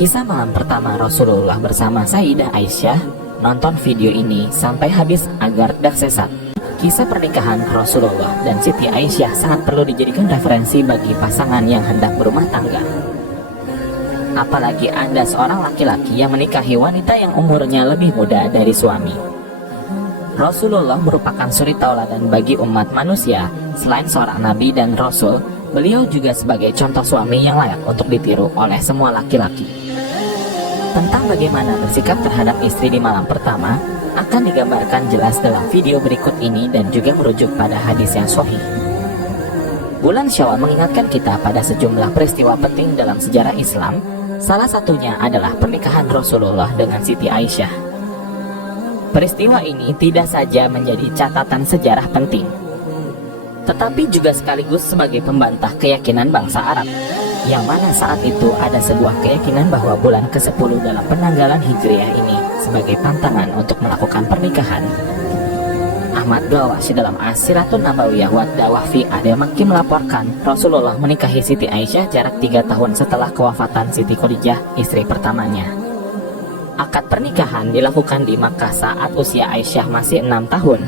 Kisah malam pertama Rasulullah bersama Sayyidah Aisyah. Nonton video ini sampai habis agar tidak sesat. Kisah pernikahan Rasulullah dan Siti Aisyah sangat perlu dijadikan referensi bagi pasangan yang hendak berumah tangga. Apalagi Anda seorang laki-laki yang menikahi wanita yang umurnya lebih muda dari suami. Rasulullah merupakan suri tauladan bagi umat manusia. Selain seorang nabi dan rasul, beliau juga sebagai contoh suami yang layak untuk ditiru oleh semua laki-laki. Tentang bagaimana bersikap terhadap istri di malam pertama akan digambarkan jelas dalam video berikut ini dan juga merujuk pada hadis yang sahih. Bulan Syawal mengingatkan kita pada sejumlah peristiwa penting dalam sejarah Islam. Salah satunya adalah pernikahan Rasulullah dengan Siti Aisyah. Peristiwa ini tidak saja menjadi catatan sejarah penting, tetapi juga sekaligus sebagai pembantah keyakinan bangsa Arab, yang mana saat itu ada sebuah keyakinan bahwa bulan ke-10 dalam penanggalan Hijriah ini sebagai pantangan untuk melakukan pernikahan. Ahmad Dawashi dalam As-Siratun Nabawiyah wa Dawah fi Al-Makki melaporkan Rasulullah menikahi Siti Aisyah jarak 3 tahun setelah kewafatan Siti Khadijah, istri pertamanya. Akad pernikahan dilakukan di Makkah saat usia Aisyah masih 6 tahun.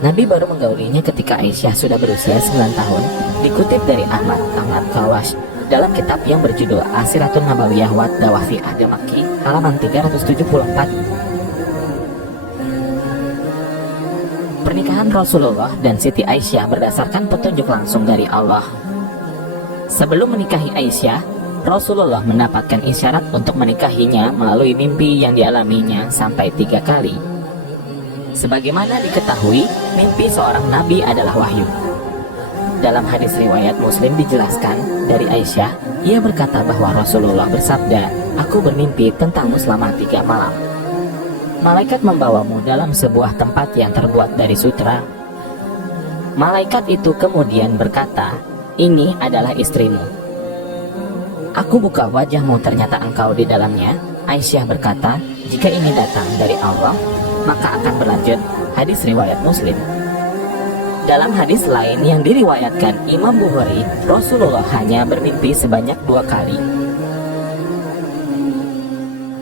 Nabi baru menggaulinya ketika Aisyah sudah berusia 9 tahun. Dikutip dari Ahmad Dawashi dalam kitab yang berjudul As-Siratun Nabawiyah wa Dawah fi Al-Makki halaman 374. Pernikahan Rasulullah dan Siti Aisyah berdasarkan petunjuk langsung dari Allah. Sebelum menikahi Aisyah, Rasulullah mendapatkan isyarat untuk menikahinya melalui mimpi yang dialaminya sampai 3 kali. Sebagaimana diketahui, mimpi seorang nabi adalah wahyu. Dalam hadis riwayat Muslim dijelaskan dari Aisyah, ia berkata bahwa Rasulullah bersabda, "Aku bermimpi tentangmu selama 3 malam. Malaikat membawamu dalam sebuah tempat yang terbuat dari sutra. Malaikat itu kemudian berkata, 'Ini adalah istrimu.' Aku buka wajahmu, ternyata engkau di dalamnya." Aisyah berkata, "Jika ini datang dari Allah, maka akan berlanjut." Hadis riwayat Muslim. Dalam hadis lain yang diriwayatkan Imam Bukhari, Rasulullah hanya bermimpi sebanyak 2 kali.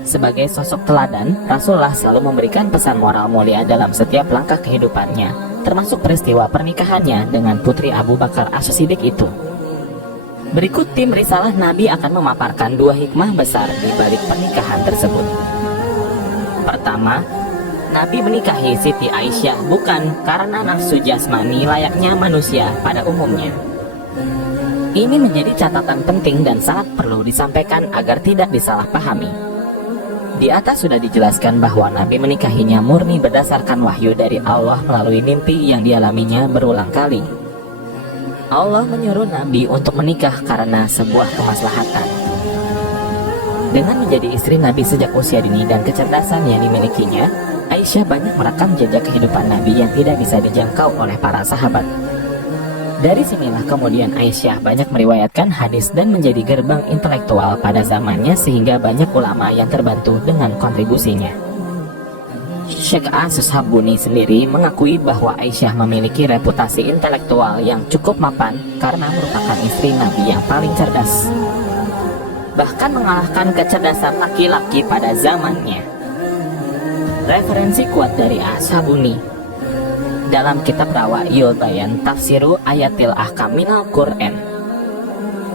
Sebagai sosok teladan, Rasulullah selalu memberikan pesan moral mulia dalam setiap langkah kehidupannya, termasuk peristiwa pernikahannya dengan putri Abu Bakar As-Siddiq itu. Berikut tim risalah Nabi akan memaparkan 2 hikmah besar di balik pernikahan tersebut. Pertama, Nabi menikahi Siti Aisyah bukan karena nafsu jasmani layaknya manusia pada umumnya. Ini menjadi catatan penting dan sangat perlu disampaikan agar tidak disalahpahami. Di atas sudah dijelaskan bahwa Nabi menikahinya murni berdasarkan wahyu dari Allah melalui mimpi yang dialaminya berulang kali. Allah menyuruh Nabi untuk menikah karena sebuah kemaslahatan. Dengan menjadi istri Nabi sejak usia dini dan kecerdasan yang dimilikinya, Aisyah banyak merekam jejak kehidupan Nabi yang tidak bisa dijangkau oleh para sahabat. Dari sinilah kemudian Aisyah banyak meriwayatkan hadis dan menjadi gerbang intelektual pada zamannya, sehingga banyak ulama yang terbantu dengan kontribusinya. Syekh As-Sabuni sendiri mengakui bahwa Aisyah memiliki reputasi intelektual yang cukup mapan karena merupakan istri Nabi yang paling cerdas, bahkan mengalahkan kecerdasan laki-laki pada zamannya. Referensi kuat dari As-Sabuni dalam kitab Rawaiyul Bayan Tafsiru Ayatil Ahkam Minal Qur'an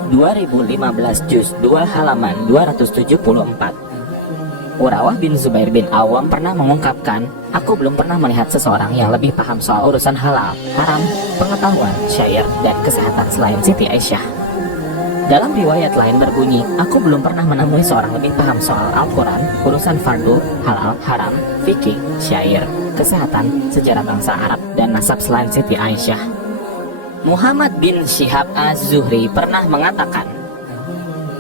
2015 juz 2 halaman 274. Urawah bin Zubair bin Awam pernah mengungkapkan, "Aku belum pernah melihat seseorang yang lebih paham soal urusan halal, haram, pengetahuan, syair, dan kesehatan selain Siti Aisyah." Dalam riwayat lain berbunyi, "Aku belum pernah menemui seorang lebih paham soal Al-Quran, urusan fardu, halal, haram, fikih, syair, kesehatan, sejarah bangsa Arab, dan nasab selain Siti Aisyah." Muhammad bin Syihab Az-Zuhri pernah mengatakan,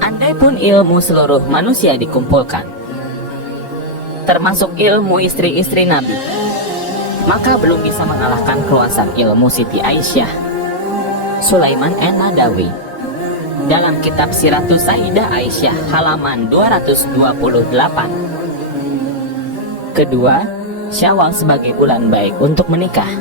"Andaipun ilmu seluruh manusia dikumpulkan, termasuk ilmu istri-istri Nabi, maka belum bisa mengalahkan keluasan ilmu Siti Aisyah." Sulaiman An-Nadawi dalam kitab Siratus Sayyidah Aisyah halaman 228. Kedua, Syawal sebagai bulan baik untuk menikah.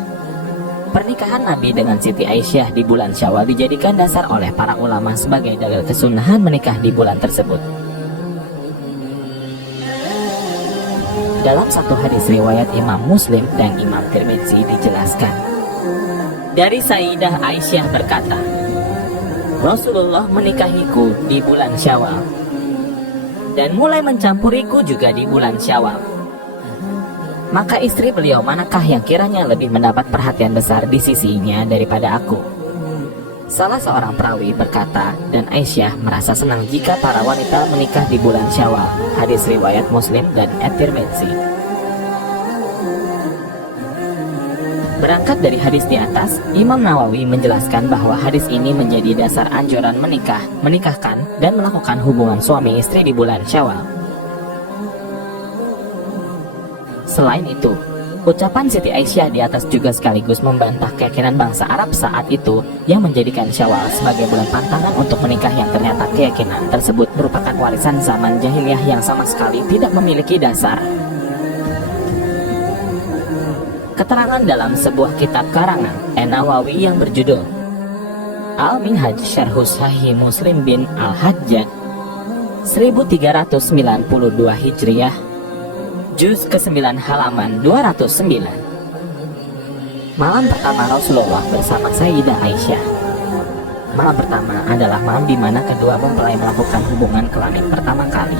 Pernikahan Nabi dengan Siti Aisyah di bulan Syawal dijadikan dasar oleh para ulama sebagai dalil kesunahan menikah di bulan tersebut. Dalam satu hadis riwayat Imam Muslim dan Imam Tirmidzi dijelaskan, dari Sayyidah Aisyah berkata, Rasulullah menikahiku di bulan Syawal dan mulai mencampuriku juga di bulan Syawal. Maka istri beliau manakah yang kiranya lebih mendapat perhatian besar di sisinya daripada aku? Salah seorang perawi berkata, dan Aisyah merasa senang jika para wanita menikah di bulan Syawal. Hadis riwayat Muslim dan At-Tirmidzi. Berangkat dari hadis di atas, Imam Nawawi menjelaskan bahwa hadis ini menjadi dasar anjuran menikahkan, dan melakukan hubungan suami istri di bulan Syawal. Selain itu, ucapan Siti Aisyah di atas juga sekaligus membantah keyakinan bangsa Arab saat itu yang menjadikan Syawal sebagai bulan pantangan untuk menikah, yang ternyata keyakinan tersebut merupakan warisan zaman jahiliyah yang sama sekali tidak memiliki dasar. Keterangan dalam sebuah kitab karangan An-Nawawi yang berjudul Al-Minhaj Syarh Sahih Muslim bin Al-Hajjaj 1392 Hijriah, juz ke-9 halaman 209. Malam pertama Rasulullah bersama Sayyidah Aisyah. Malam pertama adalah malam di mana kedua mempelai melakukan hubungan kelamin pertama kali.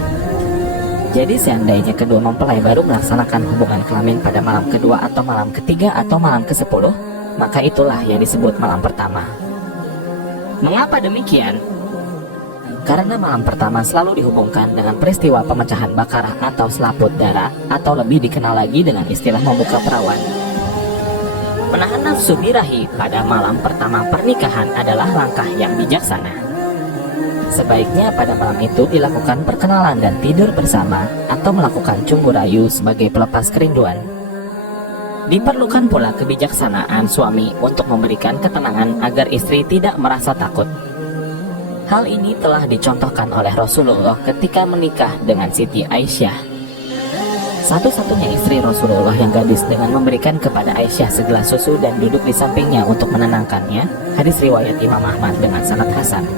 Jadi seandainya kedua mempelai baru melaksanakan hubungan kelamin pada malam kedua atau malam ketiga atau malam ke-10, maka itulah yang disebut malam pertama. Mengapa demikian? Karena malam pertama selalu dihubungkan dengan peristiwa pemecahan bakarah atau selaput darah, atau lebih dikenal lagi dengan istilah membuka perawan. Menahan nafsu birahi pada malam pertama pernikahan adalah langkah yang bijaksana. Sebaiknya pada malam itu dilakukan perkenalan dan tidur bersama, atau melakukan cumbu rayu sebagai pelepas kerinduan. Diperlukan pula kebijaksanaan suami untuk memberikan ketenangan agar istri tidak merasa takut. Hal ini telah dicontohkan oleh Rasulullah ketika menikah dengan Siti Aisyah. Satu-satunya istri Rasulullah yang gadis dengan memberikan kepada Aisyah segelas susu dan duduk di sampingnya untuk menenangkannya. Hadis riwayat Imam Ahmad dengan sanad hasan.